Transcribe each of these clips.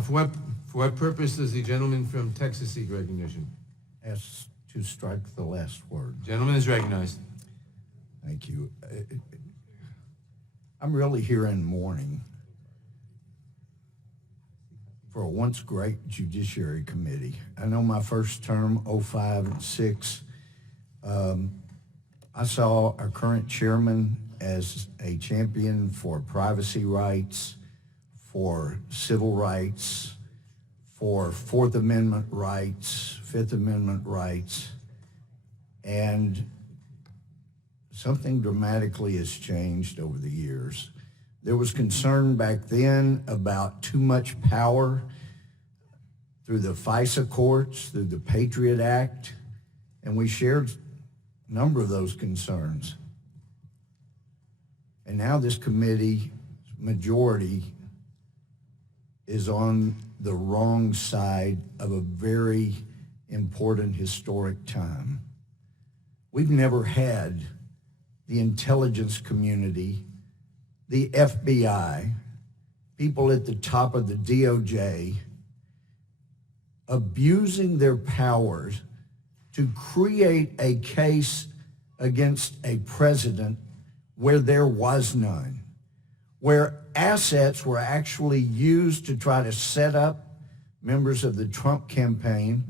For what purpose does the gentleman from Texas seek recognition? Ask to strike the last word. Gentleman is recognized. Thank you. I'm really here in mourning for a once great Judiciary Committee. I know my first term, 05 and 06, I saw our current chairman as a champion for privacy rights, for civil rights, for Fourth Amendment rights, Fifth Amendment rights, and something dramatically has changed over the years. There was concern back then about too much power through the FISA courts, through the Patriot Act, and we shared a number of those concerns. And now this committee majority is on the wrong side of a very important historic time. We've never had the intelligence community, the FBI, people at the top of the DOJ abusing their powers to create a case against a president where there was none, where assets were actually used to try to set up members of the Trump campaign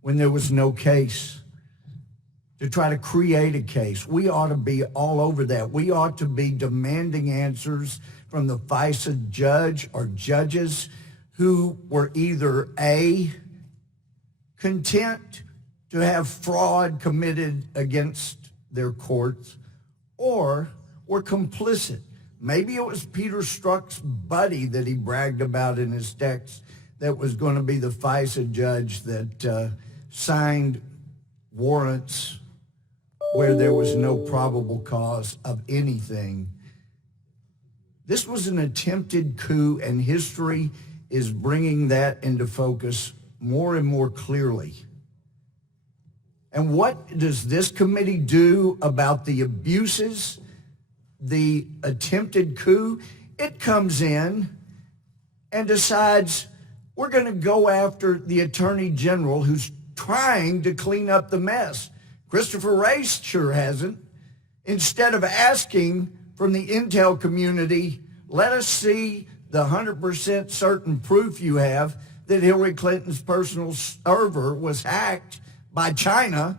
when there was no case, to try to create a case. We ought to be all over that. We ought to be demanding answers from the FISA judge or judges who were either A, content to have fraud committed against their courts, or were complicit. Maybe it was Peter Strzok's buddy that he bragged about in his text that was going to be the FISA judge that signed warrants where there was no probable cause of anything. This was an attempted coup, and history is bringing that into focus more and more clearly. And what does this committee do about the abuses, the attempted coup? It comes in and decides we're going to go after the Attorney General who's trying to clean up the mess. Christopher Wray sure hasn't. Instead of asking from the intel community, let us see the 100% certain proof you have that Hillary Clinton's personal server was hacked by China.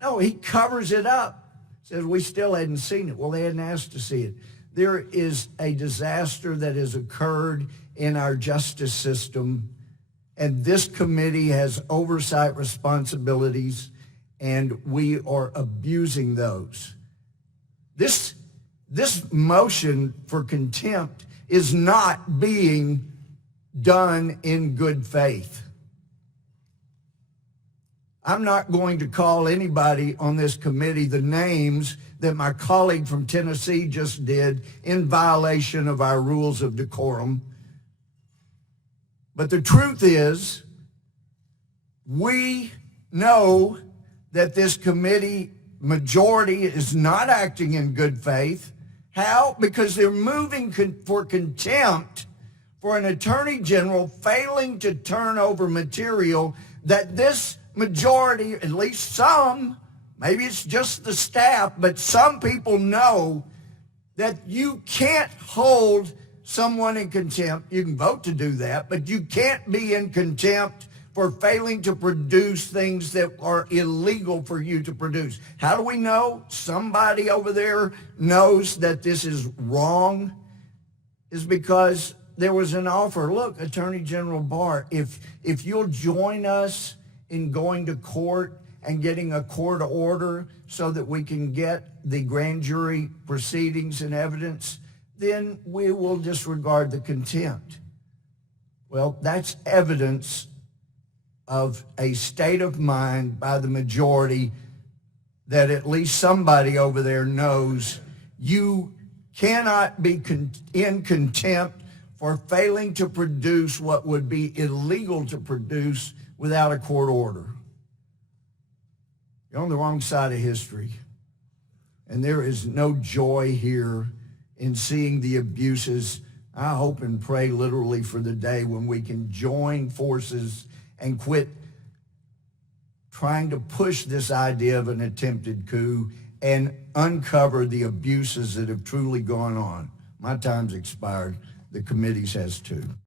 No, he covers it up. Says we still hadn't seen it. Well, they hadn't asked to see it. There is a disaster that has occurred in our justice system, and this committee has oversight responsibilities, and we are abusing those. This motion for contempt is not being done in good faith. I'm not going to call anybody on this committee the names that my colleague from Tennessee just did in violation of our rules of decorum. But the truth is, we know that this committee majority is not acting in good faith. How? Because they're moving for contempt for an attorney general failing to turn over material that this majority, at least some, maybe it's just the staff, but some people know that you can't hold someone in contempt. You can vote to do that, but you can't be in contempt for failing to produce things that are illegal for you to produce. How do we know? Somebody over there knows that this is wrong. Is because there was an offer. Look, Attorney General Barr, if you'll join us in going to court and getting a court order so that we can get the grand jury proceedings and evidence, then we will disregard the contempt. Well, that's evidence of a state of mind by the majority that at least somebody over there knows you cannot be in contempt for failing to produce what would be illegal to produce without a court order. You're on the wrong side of history. And there is no joy here in seeing the abuses I hope and pray literally for the day when we can join forces and quit trying to push this idea of an attempted coup and uncover the abuses that have truly gone on. My time's expired. The committee's has too.